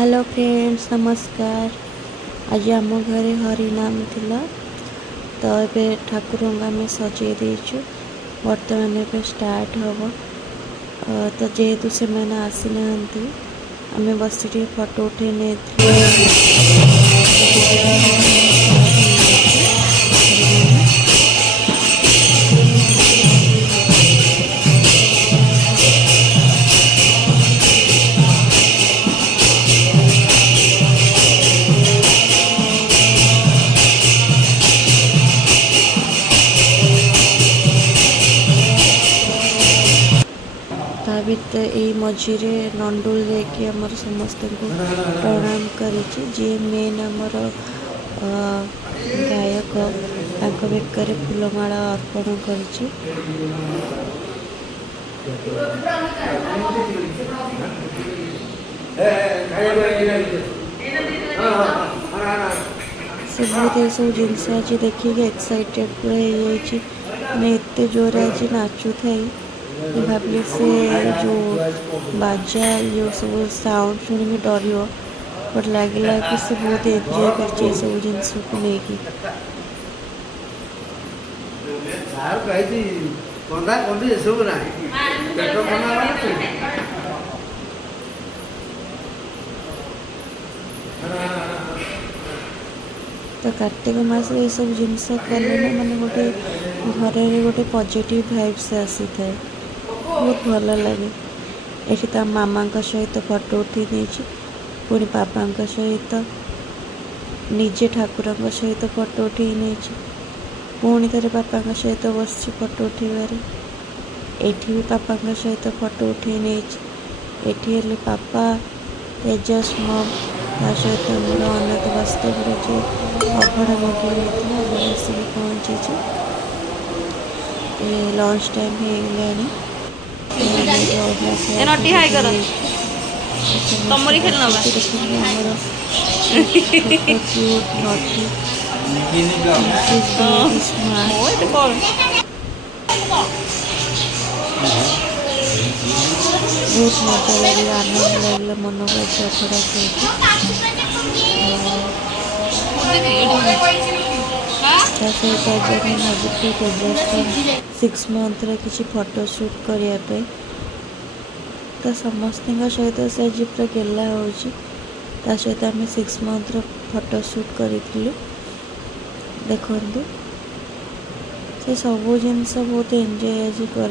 Hello friends नमस्कार। आज आम घरे हरिनाम थिला तो ये ठाकुर आम सजे देचु बर्तमान ए स्टार्ट हम तो जेहेतु से मैंने आसी ना आम बस फोटो उठे नहीं भितर ये मझीरे नंडुल देके आमर समस्त को प्रणाम करी जी मेन आमर गायक बेकर फूलमाला अर्पण कर बहुत ये सब जिनस आज देखिए एक्साइटेड पूरा मैंने एत जोर आज नाचु थे भाविली से जो बाजा ये सब साउंड शुणी डर बट लगे कि से बहुत एंजॉय कर सब जिनस को लेकिन तो कार्तिक मास ये सब जिनस कले मैंने गोटे घर गोटे पॉजिटिव वाइब्स आसी था बहुत भल लगे ये मामा सहित फोटो उठी पुणी बाबा सहित निजे ठाकुर सहित फोटो उठी पुणी थे बापा सहित बस फोटो उठेबार एठी भी पापा सहित फोटो उठे नहीं पापा तेजस मम ता सहित मोर अनाथ वास्तव जो अभड़ा मगे अभड़ा आसिक पहुँची लंच टाइम हो बहुत मजा लगे आनंद लगे मन को अभड़ा सहित आज भावी 6 मंथ किसी फोटो शूट करने तो समस्त सहित से आज पूरा गेला हो सहित आम 6 मंथ फोटो शूट करूँ देखु से सब जिनस बहुत एंजॉय आज कर